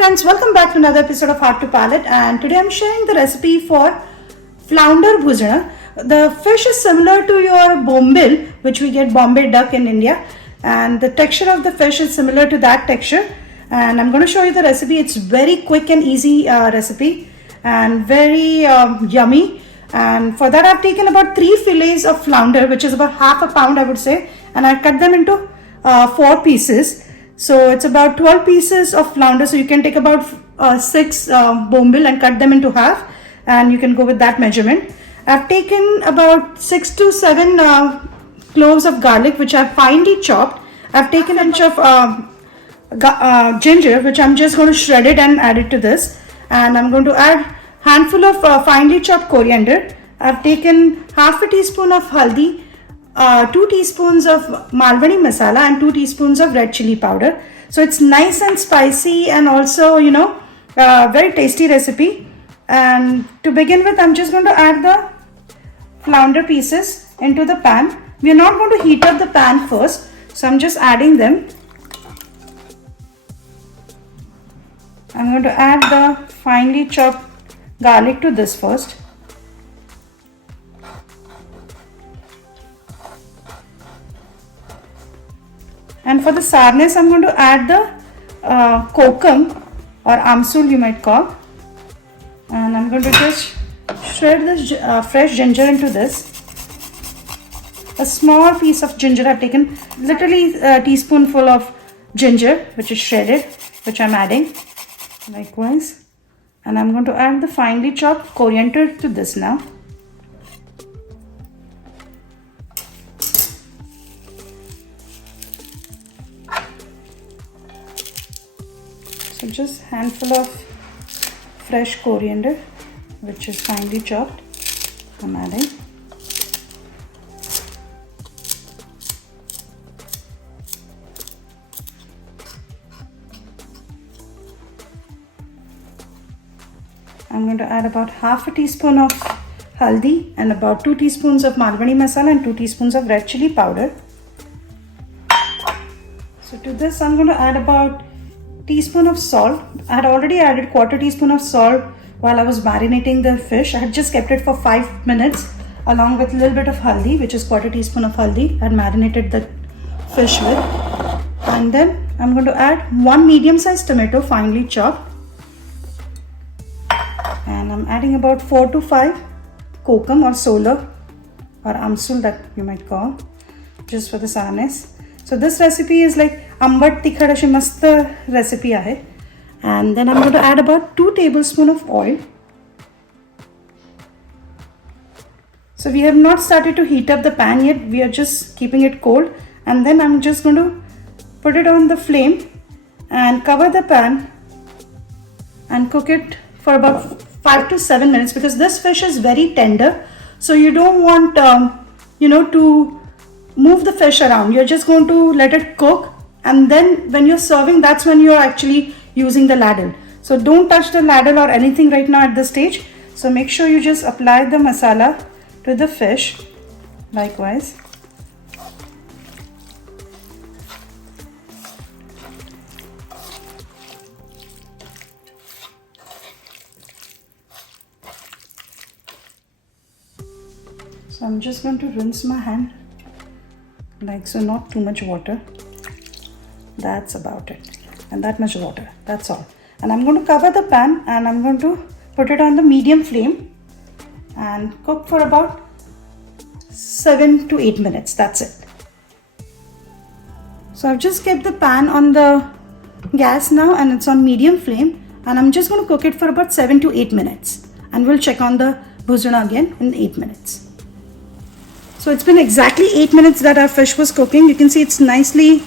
friends, welcome back to another episode of Heart to Palate, and today I'm sharing the recipe for flounder bhujana. The fish is similar to your bombil, which we get Bombay duck in India, and the texture of the fish is similar to that texture. And I'm going to show you the recipe. It's very quick and easy recipe and very yummy. And for that I've taken about 3 fillets of flounder, which is about half a pound I would say, and I cut them into 4 pieces. So it's about 12 pieces of flounder, so you can take about 6 bombil and cut them into half, and you can go with that measurement. I've taken about 6 to 7 cloves of garlic, which I've finely chopped. I've taken an inch of ginger, which I'm just going to shred it and add it to this. And I'm going to add handful of finely chopped coriander. I've taken half a teaspoon of haldi, 2 teaspoons of Malvani masala and 2 teaspoons of red chili powder. So it's nice and spicy and also, very tasty recipe. And to begin with, I'm just going to add the flounder pieces into the pan. We are not going to heat up the pan first, so I'm just adding them. I'm going to add the finely chopped garlic to this first. And for the sourness, I'm going to add the kokum or amsul you might call. And I'm going to just shred this fresh ginger into this. A small piece of ginger. I've taken literally a teaspoonful of ginger, which is shredded, which I'm adding likewise. And I'm going to add the finely chopped coriander to this now. So just handful of fresh coriander, which is finely chopped, I'm adding. I'm going to add about half a teaspoon of haldi and about 2 teaspoons of Malvani masala and 2 teaspoons of red chili powder. So to this I'm going to add about teaspoon of salt. I had already added quarter teaspoon of salt while I was marinating the fish. I had just kept it for 5 minutes along with a little bit of haldi, which is quarter teaspoon of haldi. I had marinated the fish with. And then I'm going to add 1 medium-sized tomato finely chopped. And I'm adding about 4 to 5 kokum or solar or amsul that you might call, just for the sourness. So this recipe is like ambat tikhad ashi mast recipe ahe. And then I'm going to add about 2 tablespoons of oil. So we have not started to heat up the pan yet. We are just keeping it cold. And then I'm just going to put it on the flame and cover the pan and cook it for about 5 to 7 minutes, because this fish is very tender. So you don't want, to move the fish around. You're just going to let it cook, and then when you're serving, that's when you're actually using the ladle. So don't touch the ladle or anything right now at this stage. So make sure you just apply the masala to the fish likewise. So I'm just going to rinse my hand like so, not too much water. That's about it. And that much water, that's all. And I'm going to cover the pan and I'm going to put it on the medium flame and cook for about 7 to 8 minutes. That's it. So I've just kept the pan on the gas now and it's on medium flame, and I'm just going to cook it for about 7 to 8 minutes, and we'll check on the bhujana again in 8 minutes. So it's been exactly 8 minutes that our fish was cooking. You can see it's nicely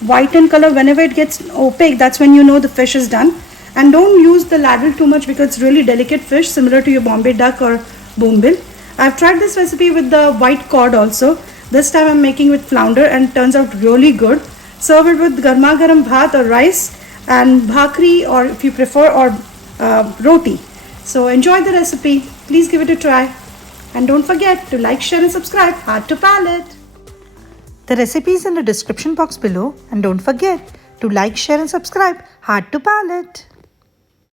white in color. Whenever it gets opaque, that's when you know the fish is done. And don't use the ladle too much because it's really delicate fish, similar to your Bombay duck or bombil. I've tried this recipe with the white cod also. This time I'm making with flounder and it turns out really good. Serve it with garma garam bhat or rice and bhakri, or if you prefer, or roti. So enjoy the recipe. Please give it a try. And don't forget to like, share and subscribe. Heart to Palate. The recipe is in the description box below, and don't forget to like, share and subscribe. Heart to Palate.